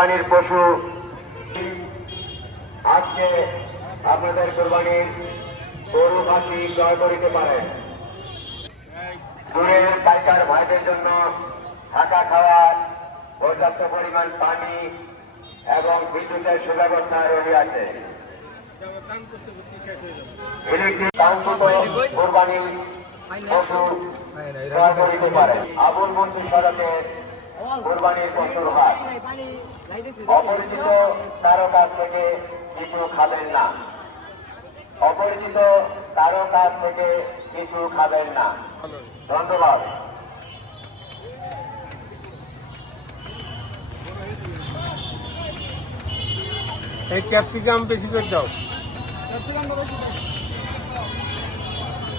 কোরবানির পশু। আজকে আপনাদের কোরবানির গরু, খাসি জয় করিতে পারেন দূরের পাইকার ভাইদের জন্য থাকা খাওয়ার পর্যাপ্ত পরিমাণ পানি এবং বিদ্যুতের সুব্যবস্থা কাউন্সিল কোরবানি পশু ক্রয় করিতে পারেন আবুল বন্ধু সড়কে কোরবানির পশুর হাট অপরিচিত কারও কাছ থেকে কিছু খাবেন না। অপরিচিত কারও কাছ থেকে কিছু খাবেন না। ধন্যবাদ। এই ক্যাপসিকাম বেশি করে দাও।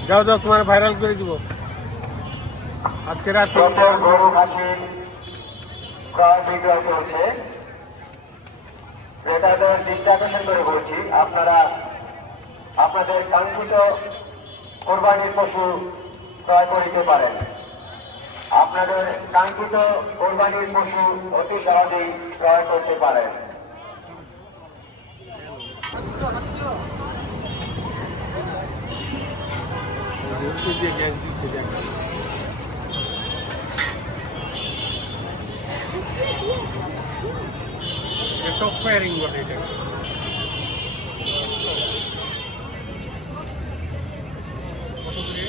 যাও যাও তোমার ভাইরাল করে দিব। আজকে রাতে প্রচুর গরু খাসির ক্রয় বিক্রয় চলছে ক্রেতাদের আকর্ষণ করে বলছি। আপনারা, আপনাদের কাঙ্ক্ষিত কোরবানির পশু ক্রয় করিতে পারেন। আপনাদের কাঙ্ক্ষিত কোরবানির পশু অতি সহজেই ক্রয় করতে পারেন। টপ ফায়ারিং বলে এটা কত করে?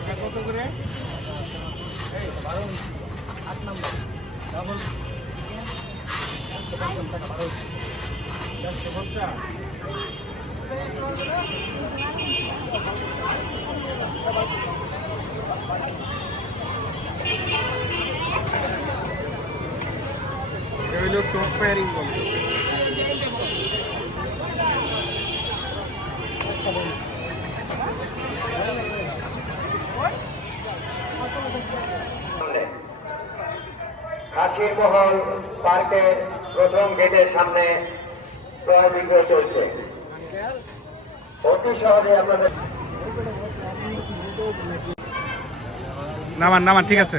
এটা কত করে চারশো পঞ্চাশ এটা হলো টপ ফায়ারিং বলে। খাসিমহল পার্কের প্রথম গেটের সামনে ক্রয় বিক্রয় চলছে। অতি সহজে আপনাদের নামান নামান ঠিক আছে।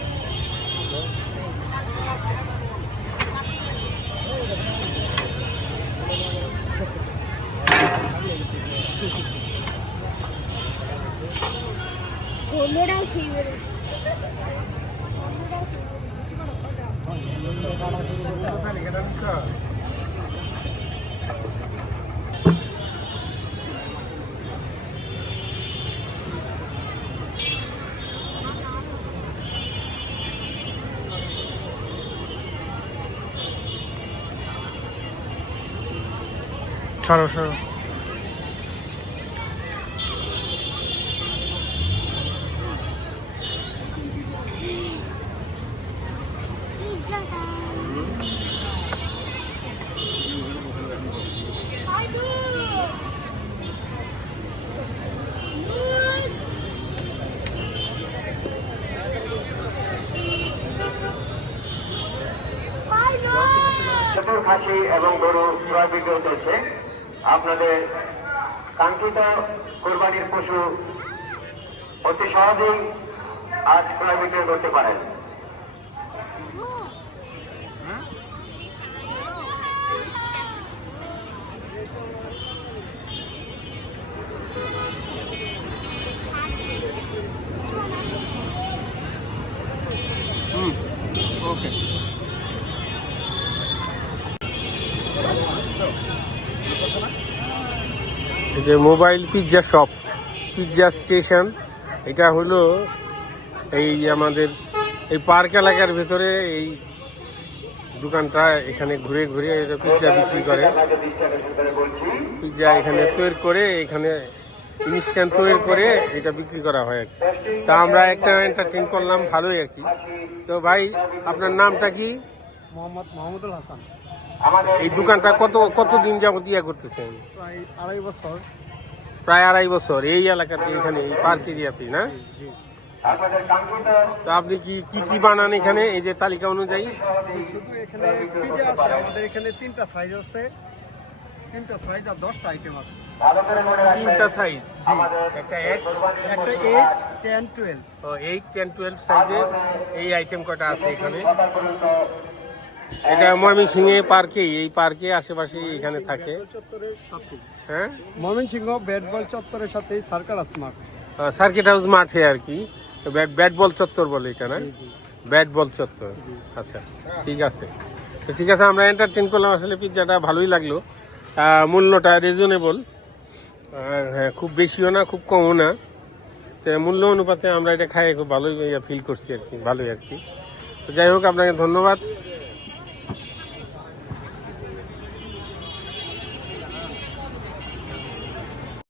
সেই বেরোয় সরো সরো চতুর খাসি এবং গরু ক্রয় বিক্রয় চলছে আপনাদের কাঙ্ক্ষিত কোরবানির পশু অতি সহজেই আজ ক্রয় বিক্রয় করতে পারেন। যে mobile pizza shop pizza station, এটা হলো এই আমাদের, এই পার্ক এলাকার ভেতরে এই দোকানটা এখানে ঘুরে ঘুরে এটা পিৎজা বিক্রি করে। পিৎজা এখানে তৈরি করে, এখানে ইনস্ট্যান্ট তৈরি করে এটা বিক্রি করা হয় আর কি। তা আমরা একটা এন্টারটেন করলাম, ভালোই আর কি। তো ভাই, আপনার নামটা কি? মোহাম্মদ মাহমুদুল হাসান। এই দোকানটা কত কতদিন যাবত ইয়া করতেছেন? প্রায় আড়াই বছর। প্রায় আড়াই বছর এই এলাকাতে এখানে এই পার্ক এরিয়াতে না? তো আপনি কি কি কি বানান এখানে? এই যে তালিকা অনুযায়ী? শুধু এখানে পিজা আছে আমাদের এখানে তিনটা সাইজ আছে। তিনটা সাইজ আর দশটা আইটেম আছে। ভালো করে মনে রাখবেন। তিনটা সাইজ একটা এক্স একটা এইট টেন টুয়েলভ ও এইট টেন টুয়েলভ সাইজের এই আইটেম কটা আছে এখানে? এটা ময়মনসিংহে পার্কে এই পার্কে আশেপাশে এখানে থাকে। হ্যাঁ? ময়মনসিংহ ব্যাট বল চত্বরের সাথে সার্কার স্মার্ট সার্কিট হাউস মাঠে আর কি। ব্যাট ব্যাট বল চত্বর বলে এটা না? ব্যাট বল চত্বর। আচ্ছা ঠিক আছে। তো ঠিক আছে আমরা এন্টারটেন করলাম। আসলে পিৎজাটা ভালোই লাগল। মূল্যটা রিজনেবল হ্যাঁ খুব বেশিও না খুব কমও না। তো মূল্য অনুপাতে আমরা এটা খাই খুব ভালোই ফিল করছি আর কি ভালোই আর কি। তো যাই হোক আপনাকে ধন্যবাদ।